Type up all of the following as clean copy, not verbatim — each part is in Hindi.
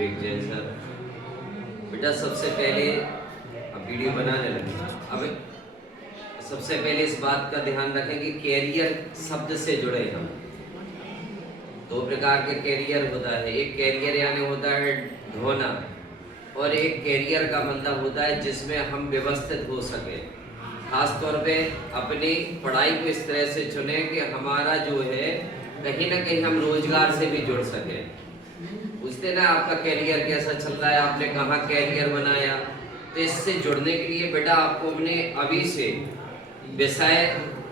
विवेक जैन सर। बेटा सबसे पहले अब वीडियो बनाने लगे, अब सबसे पहले इस बात का ध्यान रखें कि कैरियर शब्द से जुड़े हम। दो प्रकार के कैरियर होता है, एक कैरियर यानी होता है ढोना, और एक कैरियर का मतलब होता है जिसमें हम व्यवस्थित हो सके। खास तौर पे अपनी पढ़ाई को इस तरह से चुने कि हमारा जो है कहीं ना कहीं हम रोजगार से भी जुड़ सके। पूछते ना आपका कैरियर कैसा चल रहा है, आपने कहाँ कैरियर बनाया। तो इससे जुड़ने के लिए बेटा आपको अपने अभी से विषय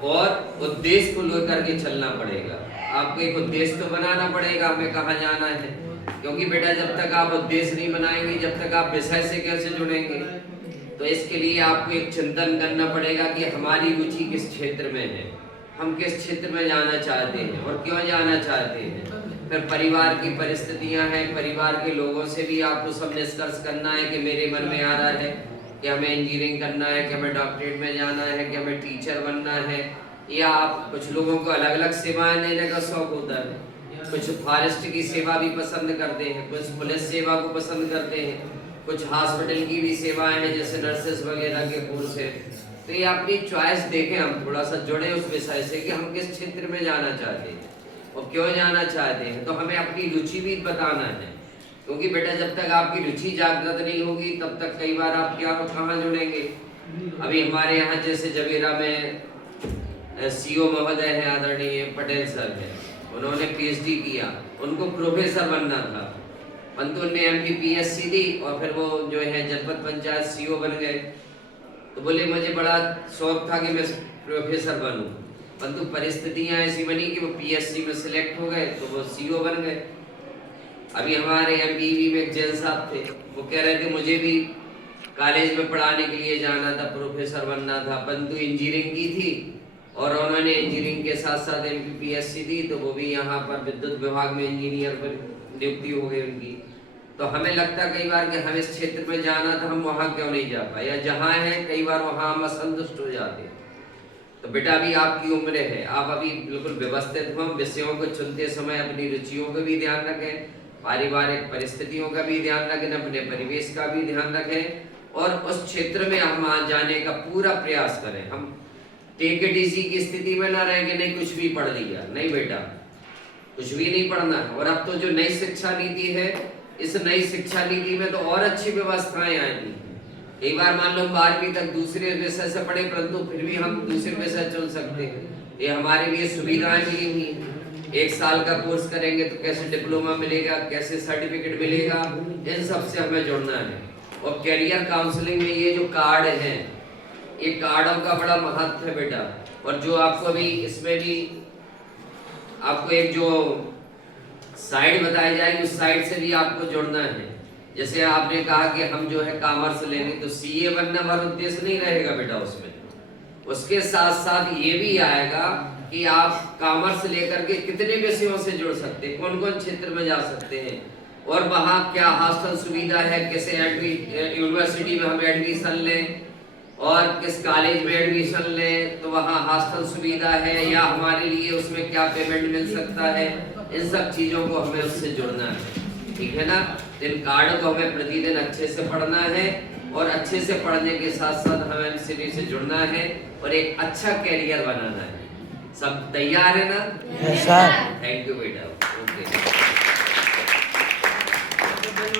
और उद्देश्य को लेकर के चलना पड़ेगा। आपको एक उद्देश्य तो बनाना पड़ेगा, हमें कहाँ जाना है, क्योंकि बेटा जब तक आप उद्देश्य नहीं बनाएंगे, जब तक आप विषय से कैसे जुड़ेंगे। तो इसके लिए आपको एक चिंतन करना पड़ेगा कि हमारी रुचि किस क्षेत्र में है, हम किस क्षेत्र में जाना चाहते हैं और क्यों जाना चाहते हैं। फिर परिवार की परिस्थितियां हैं, परिवार के लोगों से भी आपको सब निष्कर्ष करना है कि मेरे मन में आ रहा है कि हमें इंजीनियरिंग करना है, कि हमें डॉक्टरेट में जाना है, कि हमें टीचर बनना है। या आप कुछ लोगों को अलग अलग सेवाएं देने का शौक होता है, कुछ फॉरेस्ट की सेवा भी पसंद करते हैं, कुछ पुलिस सेवा को पसंद करते हैं, कुछ हॉस्पिटल की भी सेवाएं हैं जैसे नर्सेस वगैरह के कोर्स है। तो ये अपनी चॉइस देखें, हम थोड़ा सा जुड़े उस विषय से कि हम किस क्षेत्र में जाना चाहते हैं और क्यों जाना चाहते हैं। तो हमें अपनी रुचि भी बताना है, क्योंकि बेटा जब तक आपकी रुचि जागृत नहीं होगी तब तक कई बार आप क्या कहाँ जुड़ेंगे। अभी हमारे यहाँ जैसे जवेरा में सीओ महोदय हैं, आदरणीय पटेल सर हैं, उन्होंने पीएचडी किया, उनको प्रोफेसर बनना था, परंतु उन्होंने MPPSC दी और फिर वो जो है जनपद पंचायत सीओ बन गए। तो बोले मुझे बड़ा शौक था कि मैं प्रोफेसर बनूं, परंतु परिस्थितियां ऐसी बनी कि वो PSC में सिलेक्ट हो गए तो वो सीओ बन गए। अभी हमारे MPV में एक जैन साहब थे, वो कह रहे थे मुझे भी कॉलेज में पढ़ाने के लिए जाना था, प्रोफेसर बनना था, परंतु इंजीनियरिंग की थी और उन्होंने इंजीनियरिंग के साथ साथ MPPSC दी, तो वो भी यहाँ पर विद्युत विभाग में इंजीनियर पर नियुक्ति हो गई उनकी। तो हमें लगता कई बार कि हम इस क्षेत्र में जाना था, हम वहाँ क्यों नहीं जा पाए, या जहाँ है कई बार वहाँ हम असंतुष्ट हो जाते हैं। तो बेटा अभी आपकी उम्र है, आप अभी बिल्कुल व्यवस्थित हो, विषयों को चुनते समय अपनी रुचियों का भी ध्यान रखें, पारिवारिक परिस्थितियों का भी ध्यान रखें, अपने परिवेश का भी ध्यान रखें और उस क्षेत्र में हम वहाँ जाने का पूरा प्रयास करें। हम टेक इट इजी की स्थिति में ना रहेंगे, नहीं कुछ भी पढ़ लिया, नहीं बेटा कुछ भी नहीं पढ़ना। और अब तो जो नई शिक्षा नीति है, इस नई शिक्षा नीति में तो और अच्छी व्यवस्थाएं आएंगी। कई बार मान लो 12वीं तक दूसरे विषय से पढ़े, परंतु फिर भी हम दूसरे विषय चुन सकते हैं। ये हमारे लिए सुविधाएं मिली हुई हैं। 1 साल का कोर्स करेंगे तो कैसे डिप्लोमा मिलेगा, कैसे सर्टिफिकेट मिलेगा, इन सब से हमें जुड़ना है। और कैरियर काउंसलिंग में ये जो कार्ड है, ये कार्डों का बड़ा महत्व है बेटा। और जो आपको अभी इसमें भी आपको एक जो साइड बताई जाएगी, उस साइड से भी आपको जुड़ना है। जैसे आपने कहा कि हम जो है कॉमर्स लेंगे, तो CA बनना हमारा उद्देश्य नहीं रहेगा बेटा उसमें। उसके साथ साथ ये भी आएगा कि आप कॉमर्स लेकर के कितने विषयों से जुड़ सकते हैं, कौन कौन क्षेत्र में जा सकते हैं, और वहाँ क्या हॉस्टल सुविधा है, कैसे यूनिवर्सिटी में हम एडमिशन लें और किस कॉलेज में एडमिशन लें, तो वहाँ हॉस्टल सुविधा है या हमारे लिए उसमें क्या पेमेंट मिल सकता है। इन सब चीज़ों को हमें उससे जुड़ना है, ठीक है ना। इन कार्ड को हमें प्रतिदिन अच्छे से पढ़ना है और अच्छे से पढ़ने के साथ साथ हमें सिटी से जुड़ना है और एक अच्छा कैरियर बनाना है। सब तैयार है ना? Yes sir. थैंक यू बेटा।